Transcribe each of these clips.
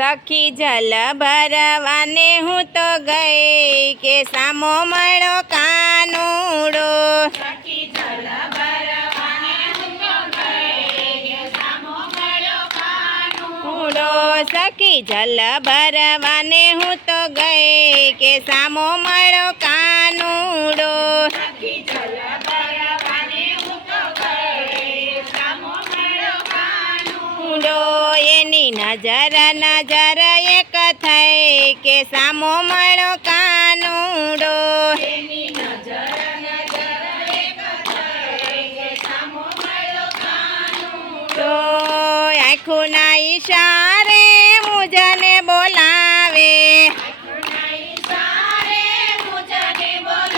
સખી જલ ભરવાને હું તો ગઈ કે સામો મળો કાનુડો સખી જલ ભરવાને હું તો ગઈ કે સામો મળ્યો કાનુડો સખી જલ ભરવાને હું તો ગઈ કે સામો મળો કાનુડો સખી જલ ભરવાને હું તો ગઈ સામો મળ્યો કાનુડો એની નજર નજર એક થઈ કે સામો મળો કાનુડો એની નજર નજર એક થઈ કે સામો મળ્યો કાનુડો આંખોના ઈશારે મુજને બોલાવે આંખોના ઈશારે મુજને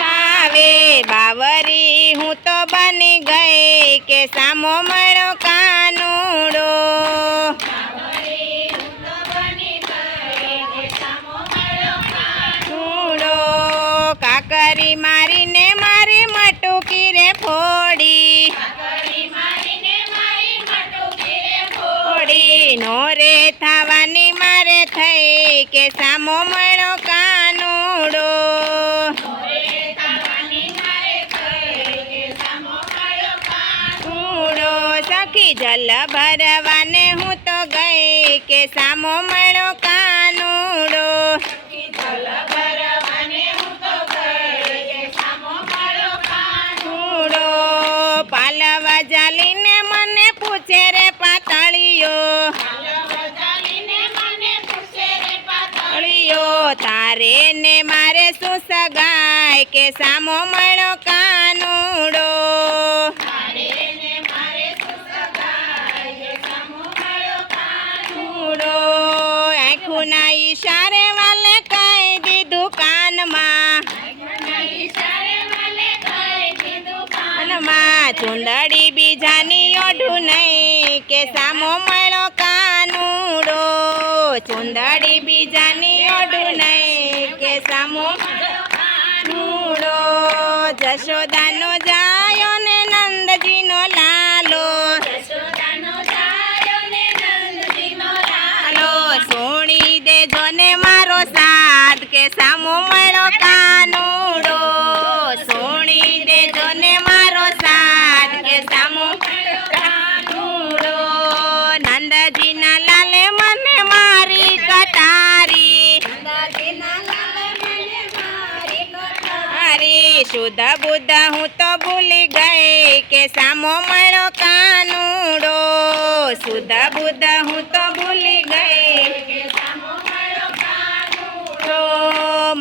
આવે બાવરી હું તો બની ગઈ કે સામો મળો કાનુડો બાવરી હું તો બની ગઈ કે સામો મળ્યો કાનુડો કાકરી મારીને મારી મટુકી રે ફોડી કાકરી મારીને મારી મટુકી રે ફોડી નો રે થવાની મારે થઈ કે સામો મળો કાનુડો મોરે તાવાની મારે થઈ કે સામો મળ્યો કાનુડો સખી જલ ભરવાને હું તો ગઈ કે સામો મળો કાનુડો સખી જલ ભરવાને હું તો ગઈ કે સામો મળ્યો કાનુડો પાલવા જાલીને મને પૂછે રે પાતળીયો ચાલીને મને પૂછે રે પાતળીઓ અળિયો તારે ને મારે શું સગાય કે સામો મળો કાનુડો તારે ને મારે શું સગાઈ કે સામો મળ્યો કાનુડો આંખોના ઈશારે વાલે કહી દીધું કાનમાં આંખના ઈશારે વાલે કહી દીધું કાનમાં ચુંદડી બીજાની ઓઢું નહીં કે સામો મળો કાનુડો ચુંદડી બીજાની ઓઢું નહીં કે સામો કાનુડો જશોદાનો જાયો ને નંદજીનો લાલો યશોદાનો જાયો ને નંદજીનો હાલો સોણી દેજો ને મારો સાથ કે સામો મળો કાનુડો સોણી દેજો ને મારો સાથ કે સામો કાનુડો નંદજીના લાલે મને મારી કટારી અરે શુદ્ધ બુદ્ધ હું તો ભૂલી ગઈ કે સામો મળો કાનુડો શુદ્ધ બુદ્ધ હું તો ભૂલી ગઈ કે સામો મળ્યો કાનુડો તો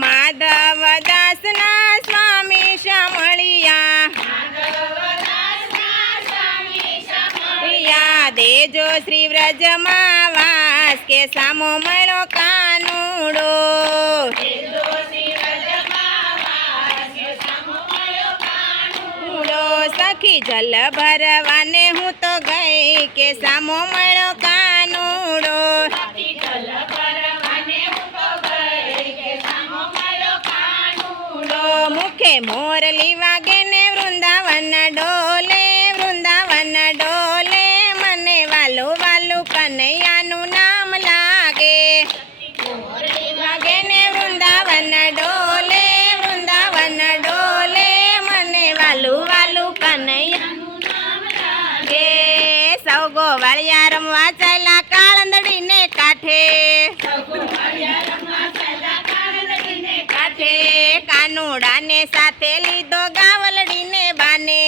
માધવ દાસના સ્વામી સાંભળ્યા માધવદાસના સ્વામી સાંભળ્યા યા દેજો શ્રી વ્રજમાં વાસ કે સામો મળો કાનુડો દેજો શ્રી વ્રજમાં વાસ કે સામો મળ્યો કાનુડો સખી જલ ભરવાને હું તો ગઈ કે સામો મળો કાનુડો સખી જલ ભરવાને હું તો ગઈ કે સામો મળ્યો કાનુડો મુખે મોરલી વાગે ને વૃંદાવન ડોલે મને વાલું વાલું કનૈયાનું નામ લાગે વાગે ને વૃંદાવન ડોલે મને વાલું વાલું કનૈયાનું નામ લાગે લાગે સૌ ગોવાળિયા રમવા ચાલ્યા કાળંદડીને કાંઠે સગોવાળિયા રમવા ચાલ્યા કાળંદડીને કાંઠે કાનુડાને સાથે લીધો ગાવલડીને બાને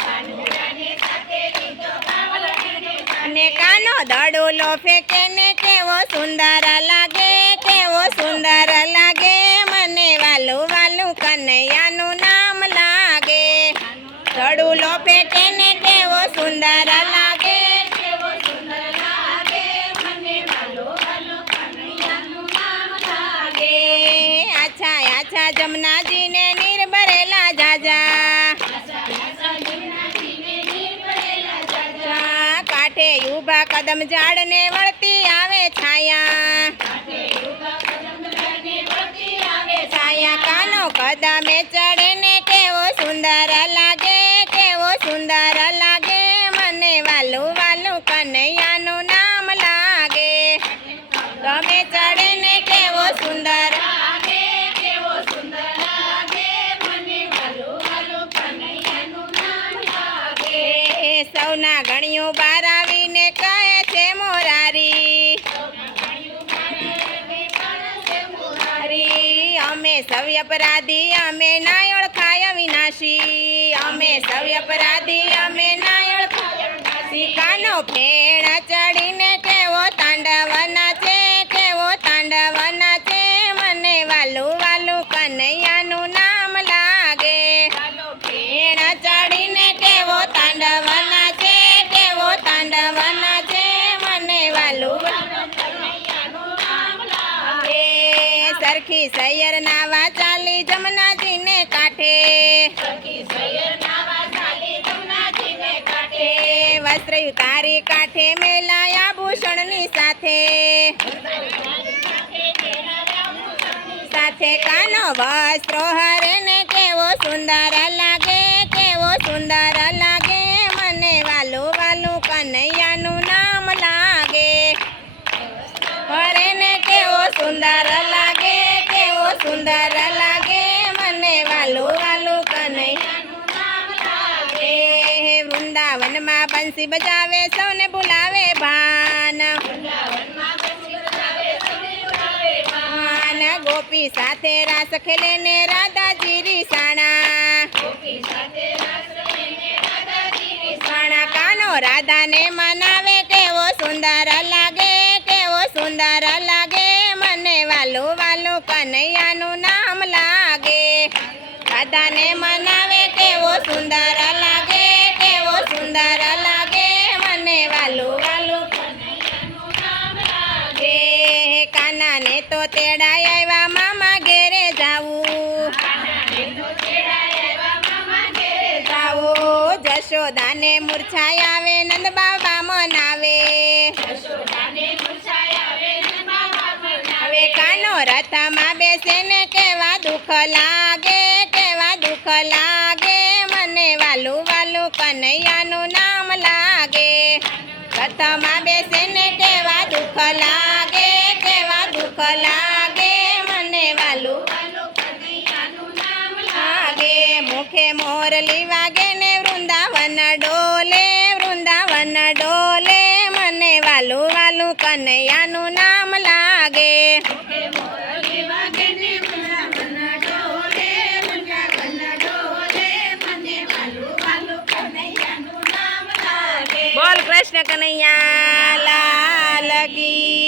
કાનુડાને સાથે લીધો ગાવલડીને અને કાનો દડોલો ફેંકે ને કેવો સુંદર લાગે મને વાલું વાલું કનૈયાનું નામ લાગે દડોલો ફેંકે ને કેવો સુંદર લાગે કેવો સુંદર લાગે મને વાલો વાલો કનૈયાનું નામ લાગે આછા આછા જમનાજીને નિર્ભરેલા જાજા જમનાજીને નિર્ભરેલા જાજા કાંઠે ઊભા કદમ ઝાડને વળતી આવે છાયા કાંઠે ઊભા કદમડાને વળતી આવે છાયા કાનો કદમે ચડે ને કેવો સુંદર લાગે મને વાલું વાલું કનૈયાનું નામ લાગે ગમે સૌના ગણ્યું બાર આવીને કહે છે મોરારી અમે સૌ અપરાધી અમે ના ઓળખાય વિનાશી અમે સૌ અપરાધી અમે ના ઓળખાય વિનાશી કાનો ફેણ ચડીને કેવો તાંડવ નાચે કેવો તાંડવ નાચે મને વાલું વાલું કનૈયાનું નામ લાગે ફેણ ચડીને કેવો તાંડવ નાચે કેવો તાંડવ નાચે મને વાલું સરખી સૈયર નાવા ચાલી જમનાજીને કાંઠે વસ્ત્ર ઉતારી કાંઠે મેલાયા ભૂષણની સાથે સાથે કાનો વસ્ત્રો હરે ને કેવો સુંદર લાગે કેવો સુંદર લાગે મને વાલું વાલું કનૈયાનું નામ લાગે હરે ને કેવો સુંદર લાગે કેવો સુંદર લાગે મને વાલું વાલું કનૈયાનું નામ લાગે વૃંદાવનમાં બંસી બજાવે સૌને બોલાવે ભાન ગોપી સાથે રાસ ખેલે ને રાધાજી રીસાણા કાનો રાધાને મનાવે કેવો સુંદર લાગે કેવો સુંદર લાગે મને વાલું વાલું કનૈયાનું નામ લાગે રાધાને મનાવે કેવો સુંદર લાગે કેવો સુંદર લાગે મને વાલું વાલું કનૈયાનું નામ લાગે કાનાને તો તેડાય આવ્યા મામા ઘેરે જાવું જશોદાને મૂર્છાય આવે નંદ બાબા મનાવે હવે કાનો રથમાં બેસે ને કેવા દુઃખ લાગે કેવા દુઃખ લાગે મને વાલું વાલું કનૈયાનું નામ લાગે રથમાં બેસે ને કેવા દુઃખ લાગે કેવા દુઃખ લાગે મને વાલું વાલું કનૈયાનું નામ લાગે મુખે મોરલી વાગે ને વૃંદાવન ડોલે મને વાલું વાલું કનૈયાનું નામ લાગે બોલ કૃષ્ણ કનૈયા લાલ કી